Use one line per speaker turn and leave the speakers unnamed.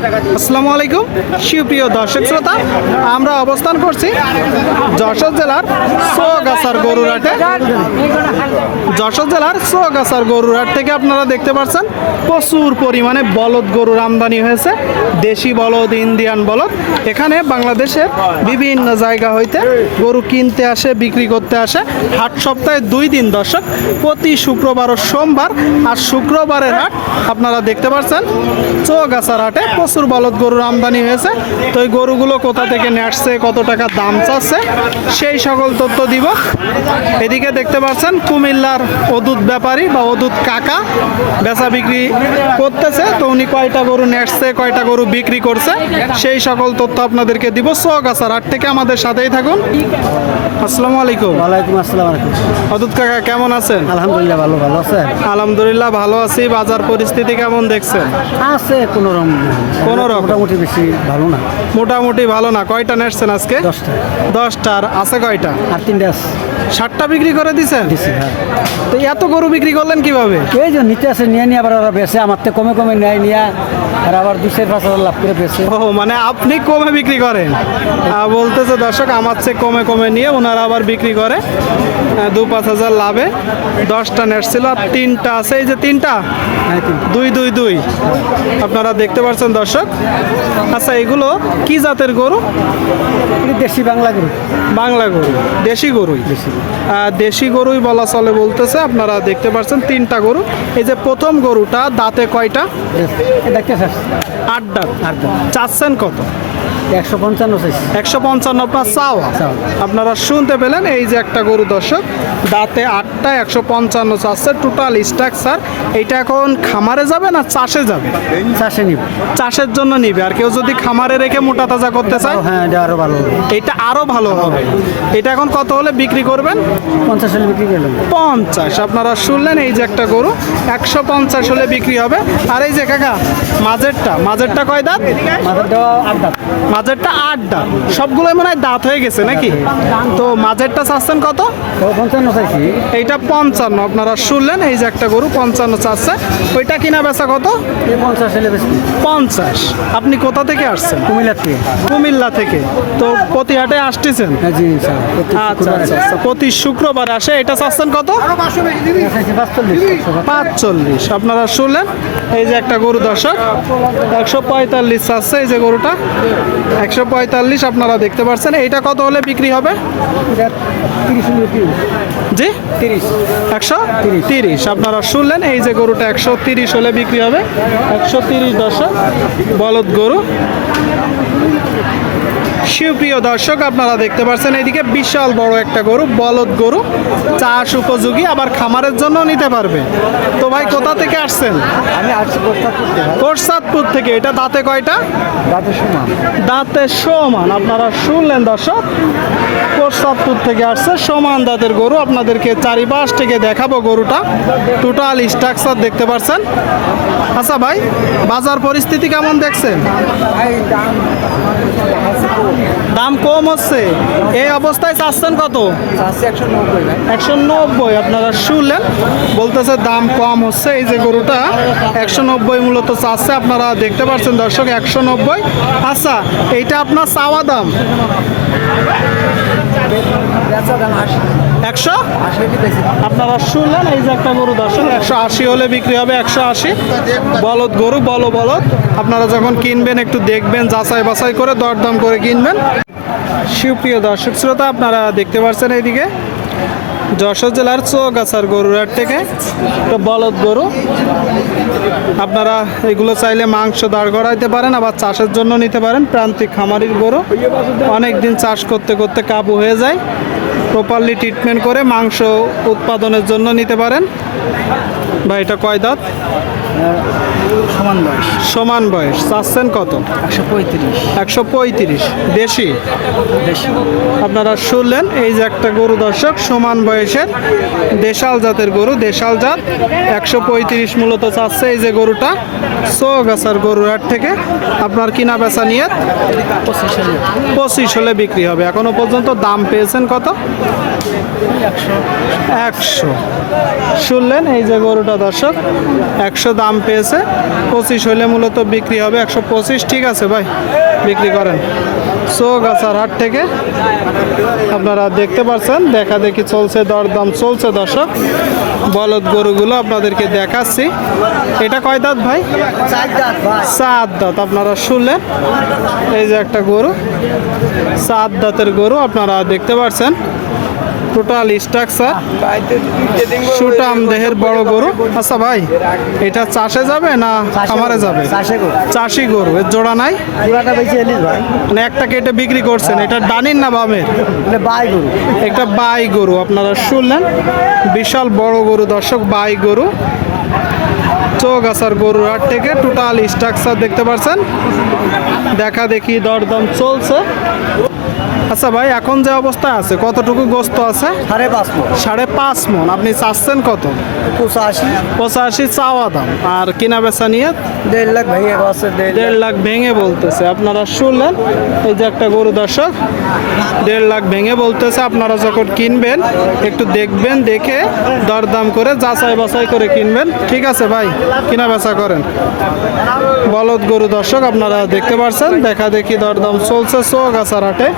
আসসালামু আলাইকুম সুপ্রিয় দর্শক শ্রোতা, আমরা অবস্থান করছি যশোর জেলার সোগাছার গরুরহাটে। যশোর জেলার সোগাছার গরুরহাট থেকে আপনারা দেখতে পাচ্ছেন, প্রচুর পরিমাণে বলদ গরুর আমদানি হয়েছে, দেশি বলদ, ইন্ডিয়ান বলদ। এখানে বাংলাদেশের বিভিন্ন জায়গা হইতে গরু কিনতে আসে, বিক্রি করতে আসে। হাট সপ্তাহে দুই দিন দর্শক, প্রতি শুক্রবার ও সোমবার আর শুক্রবারের হাট আপনারা দেখতে পাচ্ছেন চৌগাছার হাটে প্রচুর বলদ গরুর আমদানি হয়েছে। তো এই গরুগুলো কোথা থেকে আসছে কত টাকা দাম চাচ্ছে সেই সকল তথ্য দিব। এদিকে দেখতে পাচ্ছেন কুমিল্লার অদূত ব্যাপারী বা অদূত কাকা বেচা বিক্রি করতেছে। তো উনি কয়টা গরু আসছে কয়টা গরু বিক্রি করছে সেই সকল তথ্য আপনাদেরকে দিব। চৌগাছার হাট থেকে আমাদের সাথেই থাকুন। আসসালামু আলাইকুম।
ওয়ালাইকুম আসসালাম
অদূত কাকা কেমন আছেন?
আলহামদুলিল্লাহ ভালো ভালো আছেন?
আলহামদুলিল্লাহ ভালো আছি। বাজার পরিস্থিতি কেমন দেখছেন?
আছে কোনো রকম
কোনো রকম।
মোটামুটি বেশি ভালো না।
মোটামুটি ভালো না। কয়টা নেসছেন আজকে?
দশটা।
দশটার আছে কয়টা?
আর তিনটে আছে।
ষাটটা বিক্রি করে দিছেন?
হ্যাঁ।
তো এত গরু বিক্রি করলেন কীভাবে?
এই যে নিতে আছে নিয়ে নিয়ে আবার ওরা বেছে আমার তো কমে কমে নেয় নিয়ে আর আবার চার পাঁচ হাজার লাভ করে বেছে
ও মানে আপনি কমে বিক্রি করেন? বলতেছে দর্শক আমার চেয়ে কমে কমে নিয়ে ওনারা আবার বিক্রি করে। দু পাঁচ হাজার লাভে দশটা নেট ছিল আর তিনটা আছে। এই যে তিনটা?
হ্যাঁ
দুই দুই দুই। আপনারা দেখতে পাচ্ছেন দর্শক আচ্ছা এগুলো কি জাতের গরু?
দেশি বাংলা গরু।
বাংলা গরু দেশি গরুই।
দেশি
গরুই বলা চলে বলতেছে আপনারা দেখতে পাচ্ছেন তিনটা গরু। এই যে প্রথম গরুটা দাঁতে কয়টা? আট দাঁত। চাচ্ছেন কত?
একশো পঞ্চান্ন
একশো পঞ্চান্ন আপনার চাওয়া। আপনারা শুনতে পেলেন এই যে একটা গরু দর্শক দাঁতে আটটা একশো পঞ্চান্ন চাচ্ছে টোটাল স্ট্রাকচার এইটা এখন খামারে যাবে না চাষে যাবে?
চাষে নিবে।
চাষের জন্য নিবে। আর কেউ যদি খামারে রেখে মোটা তাজা করতে চায়
হ্যাঁ এটা আরও ভালো হবে।
এটা আরও ভালো হবে। এটা এখন কত হলে বিক্রি করবেন?
পঞ্চাশ হলে বিক্রি করবেন
পঞ্চাশ। আপনারা শুনলেন এই যে একটা গরু একশো পঞ্চাশ হলে বিক্রি হবে। আর এই যে কাকা মাঝেরটা মাঝেরটা কয় দাঁত?
দেওয়া আট দাঁত।
মাঝেরটা আট দাঁত সবগুলোই মনে হয় দাঁত হয়ে গেছে নাকি? তো মাঝেরটা চাচ্ছেন কত?
তো পঞ্চান্ন চাইছি
এইটা পঞ্চান্ন আপনারা শুনলেন এই যে একটা গরু পঞ্চান্ন চাচ্ছে। ওইটা কিনা বেচা কত?
পঞ্চাশ।
পঞ্চাশ আপনি কোথা থেকে আসছেন?
কুমিল্লা থেকে।
কুমিল্লা থেকে। তো প্রতি হাটে আসতেছেন?
হ্যাঁ
আচ্ছা আচ্ছা আচ্ছা। প্রতি শুক্রবার আসে। এটা চাচ্ছেন কত?
পাঁচচল্লিশ। পাঁচ।
পাঁচচল্লিশ। আপনারা শুনলেন? এই যে একটা গরু দর্শক একশো পঁয়তাল্লিশ আছে এই যে গরুটা। একশো পঁয়তাল্লিশ আপনারা দেখতে পাচ্ছেন। এইটা কত হলে বিক্রি হবে?
তিরিশ হলে বিক্রি হবে।
জি?
তিরিশ।
একশো তিরিশ। আপনারা শুনলেন এই যে গরুটা একশো তিরিশ হলে বিক্রি হবে। একশো তিরিশ দশক বলদ গরু। সুপ্রিয় দর্শক আপনারা দেখতে পাচ্ছেন এইদিকে বিশাল বড় একটা গরু বলদ গরু চাষ উপযোগী আবার খামারের জন্য নিতে পারবে। তো ভাই কোথা থেকে আসছেন?
আমি আসছি
কোরসাদপুর থেকে। এটা দাঁতে কয়টা?
দাঁতে সময়
দাঁতের সমান। আপনারা শুনলেন দর্শক কোরসাদপুর থেকে আসছে সমান দাঁতের গরু। আপনাদেরকে চারিপাশ থেকে দেখাবো গরুটা। টোটাল স্ট্রাকচার দেখতে পাচ্ছেন। আচ্ছা ভাই বাজার পরিস্থিতি কেমন দেখছেন? দাম কম হচ্ছে। এই অবস্থায় চাচ্ছেন কত?
একশো নব্বই
আপনারা শুনলেন? বলতেছে দাম কম হচ্ছে এই যে গরুটা একশো নব্বই মূলত চাচ্ছে আপনারা দেখতে পাচ্ছেন দর্শক একশো নব্বই। আচ্ছা এইটা আপনার চাওয়া দাম? একশো? আপনারা শুনলেন এই যে একটা গরু দর্শক একশো আশি হলে বিক্রি হবে একশো আশি। বলদ গরু বলো বলদ। আপনারা যখন কিনবেন, একটু দেখবেন, যাচাই বাছাই করে দরদাম করে কিনবেন। সুপ্রিয় দর্শক শ্রোতা, আপনারা দেখতে পাচ্ছেন এইদিকে। যশোর জেলার চৌগাছার গরুরার থেকে তো বলদ গরু। আপনারা এগুলো চাইলে মাংস দাঁড় করাইতে পারেন আবার চাষের জন্য নিতে পারেন। প্রান্তিক খামারির গরু। অনেক দিন চাষ করতে করতে কাবু হয়ে যায়। প্রপারলি ট্রিটমেন্ট করে মাংস উৎপাদনের জন্য নিতে পারেন। বা এটা কয় দাঁত?
সমান বয়স।
সমান বয়স। চাচ্ছেন কত?
একশো পঁয়ত্রিশ।
একশো পঁয়ত্রিশ। দেশি? আপনারা শুনলেন এই যে একটা গরু দর্শক সমান বয়সের দেশাল জাতের গরু দেশাল জাত। একশো পঁয়ত্রিশ মূলত চাচ্ছে এই যে গরুটা। সোগাছার গরুর হাট থেকে আপনার কিনা বেচা নিয়ে
পঁচিশ হলে
বিক্রি হবে। এখনও পর্যন্ত দাম পেয়েছেন কত?
একশো।
একশো। শুনলেন এই যে গরুটা দর্শক? একশো দাম পেয়েছে। পঁচিশ হলে মূলত বিক্রি হবে। একশো পঁচিশ ঠিক আছে ভাই বিক্রি করেন। চৌগাছার হাট থেকে আপনারা দেখতে পাচ্ছেন দেখা দেখি চলছে দরদাম চলছে দর্শক। বলদ গরুগুলো আপনাদেরকে দেখাচ্ছি। এটা কয় দাঁত ভাই? সাত দাঁত আপনারা শুনলেন? এই যে একটা গরু সাত দাঁতের গরু আপনারা দেখতে পাচ্ছেন টোটাল স্ট্রাকচার? সুটাম দেহের বড় গরু। আচ্ছা ভাই এটা চাষে যাবে না খামারে যাবে?
চাষি গরু।
এর জোড়া নাই?
পুরাটা বেশি এলিস ভাই।
মানে একটা কেটে বিক্রি করছেন এটা ডানির না বামের?
বাই গরু।
একটা বাই গরু আপনারা শুনলেন? বিশাল বড় গরু দর্শক বাই গরু। চৌগাছার গরুর হাট থেকে টোটাল স্ট্রাকচার দেখতে পাচ্ছেন দেখা দেখি দরদাম চলছে। আচ্ছা ভাই এখন যে অবস্থা আছে কতটুকু গোস্ত আছে?
সাড়ে পাঁচ ফুট
সাড়ে পাঁচ মন। আপনি চাচ্ছেন কত?
পঁচাশি।
পঁচাশি চাওয়া দাম। আর কিনা বেচা নিয়ে
দেড় লাখ ভেঙে দেড়
লাখ। ভেঙে বলতেছে। আপনারা শুনলেন? এই যে একটা গরু দর্শক দেড় লাখ ভেঙে বলতেছে। আপনারা যখন কিনবেন একটু দেখবেন দেখে দরদাম করে যাচাই বাছাই করে কিনবেন। ঠিক আছে ভাই? কিনা বেচা করেন? বলদ গরু দর্শক, আপনারা দেখতে পারছেন, দেখা দেখি দরদাম চলছে চোখ আসার হাটে।